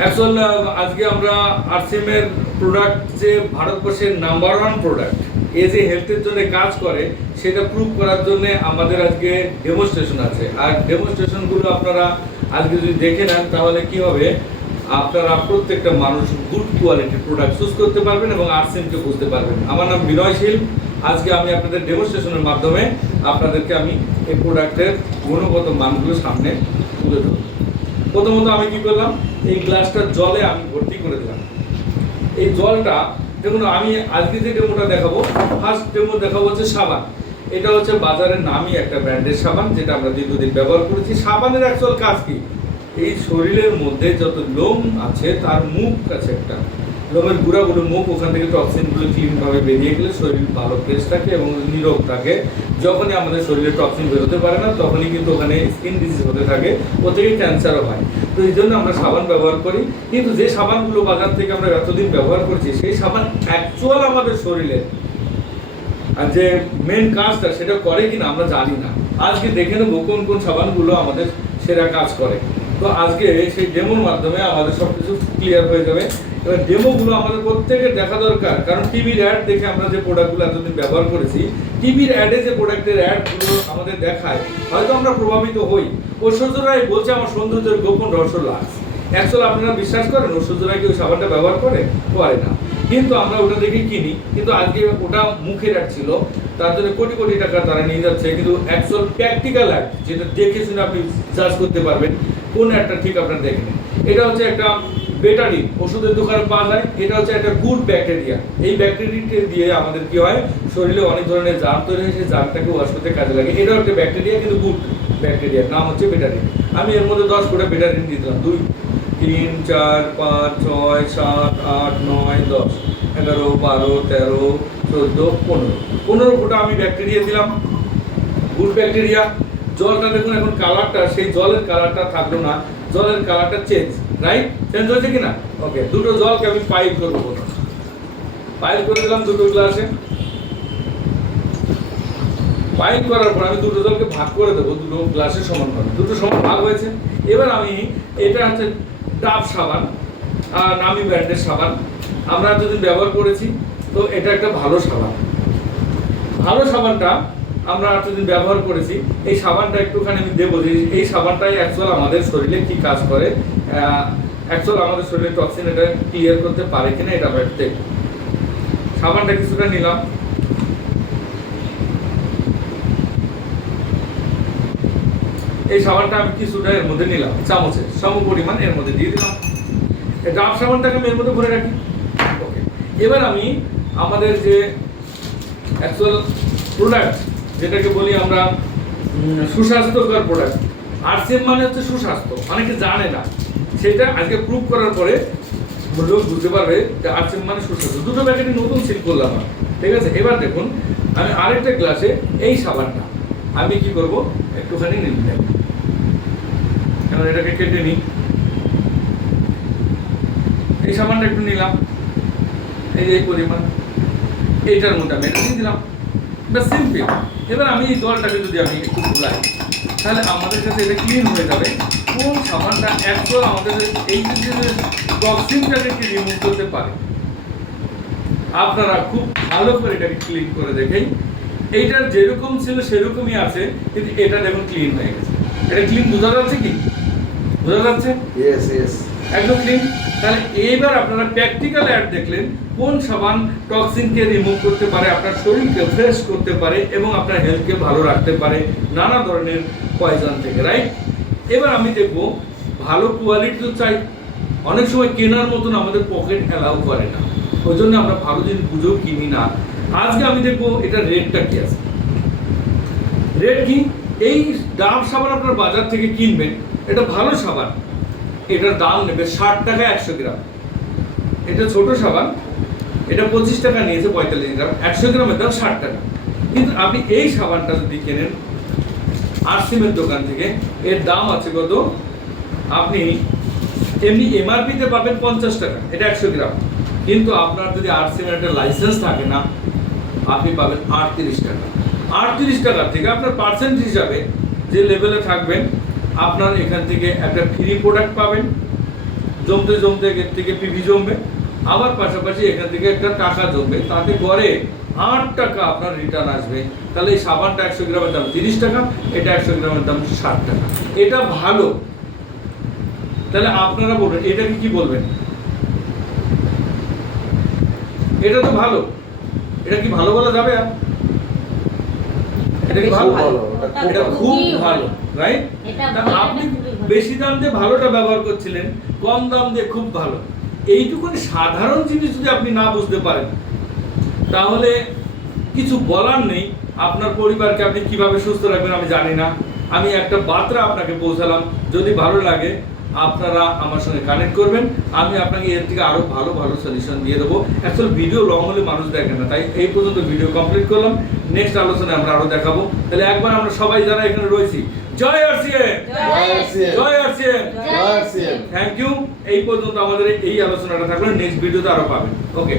Actual আজকে আমরা RCM এর প্রোডাক্ট যে ভারতবর্ষের নাম্বার ওয়ান প্রোডাক্ট এই যে হেলথের জন্য কাজ করে সেটা প্রুভ করার জন্য আমাদের আজকে ডেমনস্ট্রেশন আছে। আর ডেমনস্ট্রেশনগুলো আপনারা আজকে যদি দেখে নেন তাহলে কি হবে, আপনারা প্রত্যেকটা মানুষ গুড কোয়ালিটির প্রোডাক্ট চুজ করতে পারবেন এবং আরসিএমকে বুঝতে পারবেন। আমার নাম বিনয়শীল। আজকে আমি আপনাদের ডেমনস্ট্রেশনের মাধ্যমে আপনাদেরকে আমি এই প্রোডাক্টের গুণগত মানগুলো সামনে তুলে ধরব। প্রথমত আমি কি করলাম, এই গ্লাসটা জলে আমি ভর্তি করে দিলাম। এই জলটা দেখুন, আমি আজকে যে ডেমোটা দেখাবো, ফার্স্ট ডেমো দেখাবো হচ্ছে সাবান। এটা হচ্ছে বাজারের নামই একটা ব্র্যান্ডের সাবান, যেটা আমরা দীর্ঘদিন ব্যবহার করেছি। সাবানের অ্যাকচুয়াল কাজ কি, এই শরীরের মধ্যে যত লোম আছে তার মুখ আছে একটা লোমের গুঁড়াগুলো, মুখ, ওখান থেকে টক্সিনগুলো ক্লিনভাবে বেরিয়ে গেলে শরীর ভালো ফ্রেশ থাকে এবং নিরোগ থাকে। যখনই আমাদের শরীরে টক্সিন বেরোতে পারে না তখনই কিন্তু ওখানে স্কিন ডিজিজ হতে থাকে, ও থেকে ক্যান্সারও হয়। তো এই জন্য আমরা সাবান ব্যবহার করি। কিন্তু যে সাবানগুলো বাজার থেকে আমরা এতদিন ব্যবহার করছি সেই সাবান অ্যাকচুয়াল আমাদের শরীরে আর যে মেন কাজটা সেটা করে কিনা আমরা জানি না। আজকে দেখে নেবো কোন কোন সাবানগুলো আমাদের সেরা কাজ করে। তো আজকে সেই ডেমোর মাধ্যমে আমাদের সব কিছু ক্লিয়ার হয়ে যাবে। এবার ডেমোগুলো আমাদের প্রত্যেকের দেখা দরকার, কারণ টিভির অ্যাড দেখে আমরা যে প্রোডাক্টগুলো এতদিন ব্যবহার করেছি, টিভির অ্যাডে যে প্রোডাক্টের অ্যাডগুলো আমাদের দেখায় হয়তো আমরা প্রভাবিত হই। ঐশ্বর্য রায় বলছে আমার সৌন্দর্যের গোপন রহস্য লাক্স। অ্যাকচুয়ালি আপনারা বিশ্বাস করেন ঐশ্বর্য রায় কি ওই সাবানটা ব্যবহার করে না, কিন্তু আমরা ওটা দেখে কিনি। কিন্তু আজকে ওটা মুখের অ্যাড ছিল, তার জন্য কোটি কোটি টাকা তারা নিয়ে যাচ্ছে। কিন্তু অ্যাকচুয়াল প্র্যাকটিক্যাল অ্যাড যেটা দেখে শুনে আপনি জাজ করতে পারবেন কোন অ্যাডটা ঠিক আপনারা দেখেন। এটা হচ্ছে একটা বেটাডিন, ওষুধের দোকানে পাওয়া যায়। এটা হচ্ছে একটা গুড ব্যাকটেরিয়া। এই ব্যাকটেরিয়াটা দিয়ে আমাদের কি হয়, শরীরে অনেক ধরনের জার্ম তৈরি হয়, সেই জার্মটাকে ওয়াশ করতে কাজে লাগে। এটাও একটা ব্যাকটেরিয়া, কিন্তু গুড ব্যাকটেরিয়ার নাম হচ্ছে বেটাডিন। আমি এর মধ্যে 10 করে বেটাডিন দিয়ে দিলাম। 2, 3, 4, 5, 6, 7, 8, 9, 10, 11, 12, 13, 14, 15 15 ফোঁটা আমি ব্যাকটেরিয়া দিলাম, গুড ব্যাকটেরিয়া। জলটা দেখুন এখন কালারটা, সেই জলের কালারটা থাকলো না, জলের কালারটা রাইট চেঞ্জ হয়েছে কিনা। ওকে, দুটো জলকে আমি পাইল করবো, পাইল করে দিলাম দুটো গ্লাসে। পাইল করার পর আমি দুটো জলকে ভাগ করে দেবো দুটো গ্লাসের সমান ভাবে। দুটো সমান ভাগ হয়েছে। এবার আমি, এটা হচ্ছে ডাব সাবান, নামি ব্র্যান্ডের সাবান, আমরা এতদিন ব্যবহার করেছি। তো এটা একটা ভালো সাবান। ভালো সাবানটা আমরা এতদিন ব্যবহার করেছি। এই সাবানটা একটুখানি আমি দেবো যে এই সাবানটাই অ্যাকচুয়াল আমাদের শরীরে কি কাজ করে, অ্যাকচুয়াল আমাদের শরীরে টক্সিন এটা ক্লিয়ার করতে পারে কিনা এটা আমরা দেখব। সাবানটা কিছুটা নিলাম, এই সাবানটা আমি কিছুটা এর মধ্যে নিলাম, চামচের সম পরিমাণ এর মধ্যে দিয়ে দিলাম। এই ডাব সাবানটাকে আমি এর মধ্যে ভরে রাখি। ওকে, এবার আমি আমাদের যে অ্যাকচুয়াল প্রোডাক্ট, যেটাকে বলি আমরা সুস্বাস্থ্যকর প্রোডাক্ট, আরসিএম মানে হচ্ছে সুস্বাস্থ্য, অনেকে জানে না। সেটা আজকে প্রুভ করার পরে লোক বুঝতে পারবে যে আরসিএম মানে সুস্বাস্থ্য। দুটো প্যাকেটে নতুন সিল করলাম, ঠিক আছে। এবার দেখুন আমি আরেকটা গ্লাসে এই সাবানটা আমি কি করব, একটুখানি নিয়ে নেব। এখন এটাকে কেটে নিই। এই সাবানটা একটু নিলাম, এই পরিমাণ, এইটার মধ্যে আমি এটা দিয়ে দিলাম। এটা সিম্পল। এবার আমি এই জলটাকে যদি আমি একটু ঘোলাই তাহলে আমাদের কাছে এটা ক্লিন হয়ে যাবে। কোন সাবানটা অ্যাকচুয়াল আমাদের এই যে টক্সিনটাকে কি রিমুভ করতে পারে। আপনারা খুব ভালো করে এটাকে ক্লিন করে দেখেই, এইটার যেরকম ছিল সেরকমই আছে, কিন্তু এটা দেখুন ক্লিন হয়ে গেছে। এটা ক্লিন বোঝা যাচ্ছে কি, বোঝা যাচ্ছে? ইয়েস ইয়েস, একদম ক্লিন। তাহলে এইবার আপনারা প্র্যাকটিক্যাল অ্যাড দেখলেন কোন সাবান টক্সিনকে রিমুভ করতে পারে, আপনার শরীরকে ফ্রেশ করতে পারে এবং আপনার হেলথকে ভালো রাখতে পারে নানা ধরনের পয়জন থেকে, রাইট। এবার আমি দেখব ভালো কোয়ালিটি তো চাই, অনেক সময় কেনার মতন আমাদের পকেট অ্যালাউ করে না, ওই জন্য আমরা ভালো জিনিস বুঝেও কিনি না। আজকে আমি দেখবো এটা রেটটা কি আছে। রেট কি, এই ডাব সাবান আপনার বাজার থেকে কিনবেন, এটা ভালো সাবান, এটার দাম নেবে 60 টাকা 100 গ্রাম। এটা ছোট সাবান, এটা 25 টাকা নিয়েছে 45 গ্রাম, 100 গ্রামের দাম 60 টাকা। কিন্তু আপনি এই সাবানটা যদি কেনেন আরসিএমের দোকান থেকে, এর দাম আছে কত, আপনি এমনি এমআরপিতে পাবেন 50 টাকা, এটা 100 গ্রাম। কিন্তু আপনার যদি আরসিএমের একটা লাইসেন্স থাকে না, আপনি পাবেন 38 টাকা। 38 টাকা থেকে আপনার পার্সেন্ট হিসাবে যে লেভেলে থাকবেন, আপনার এখান থেকে একটা ফ্রি প্রোডাক্ট পাবেন। জমতে জমতে এর থেকে পিভি জমবে, আবার পাশাপাশি এখান থেকে একটা টাকা জমবে, তাতে করে 8 টাকা আপনার রিটার্ন আসবে। তাহলে এই সাবানটা 100 গ্রামের দাম 30 টাকা, এটা 100 গ্রামের দাম 60 টাকা। এটা ভালো। তাহলে আপনারা বলবেন এটাকে কি বলবেন? এটা তো ভালো, এটা কি ভালো বলা যাবে? এটা কি ভালো? এটা খুব ভালো, রাইট? আপনি বেশি দাম দিয়ে ভালোটা ব্যবহার করছিলেন, কম দাম দিয়ে খুব ভালো। এইটুকুনি সাধারণ জিনিস যদি আপনি না বুঝতে পারেন, তাহলে কিছু বলার নেই। আপনার পরিবারকে আপনি কিভাবে সুস্থ রাখবেন আমি জানি না। আমি একটা বার্তা আপনাকে পৌঁছালাম। যদি ভালো লাগে আপনারা আমার সঙ্গে কানেক্ট করবেন, আমি আপনাকে এর থেকে আরো ভালো ভালো সলিউশন দিয়ে দেবো। অ্যাকচুয়ালি ভিডিও লং হলে মানুষ দেখে না, তাই এই পর্যন্ত ভিডিও কমপ্লিট করলাম। নেক্সট আলোচনায় আমরা আরো দেখাবো। তাহলে একবার আমরা সবাই যারা এখানে রয়েছি, জয় আরসিএম, জয় আরসিএম, থ্যাংক ইউ। এই পর্যন্ত আমাদের এই আলোচনাটা থাকলে নেক্সট ভিডিওতে আরো পাবেন। ওকে।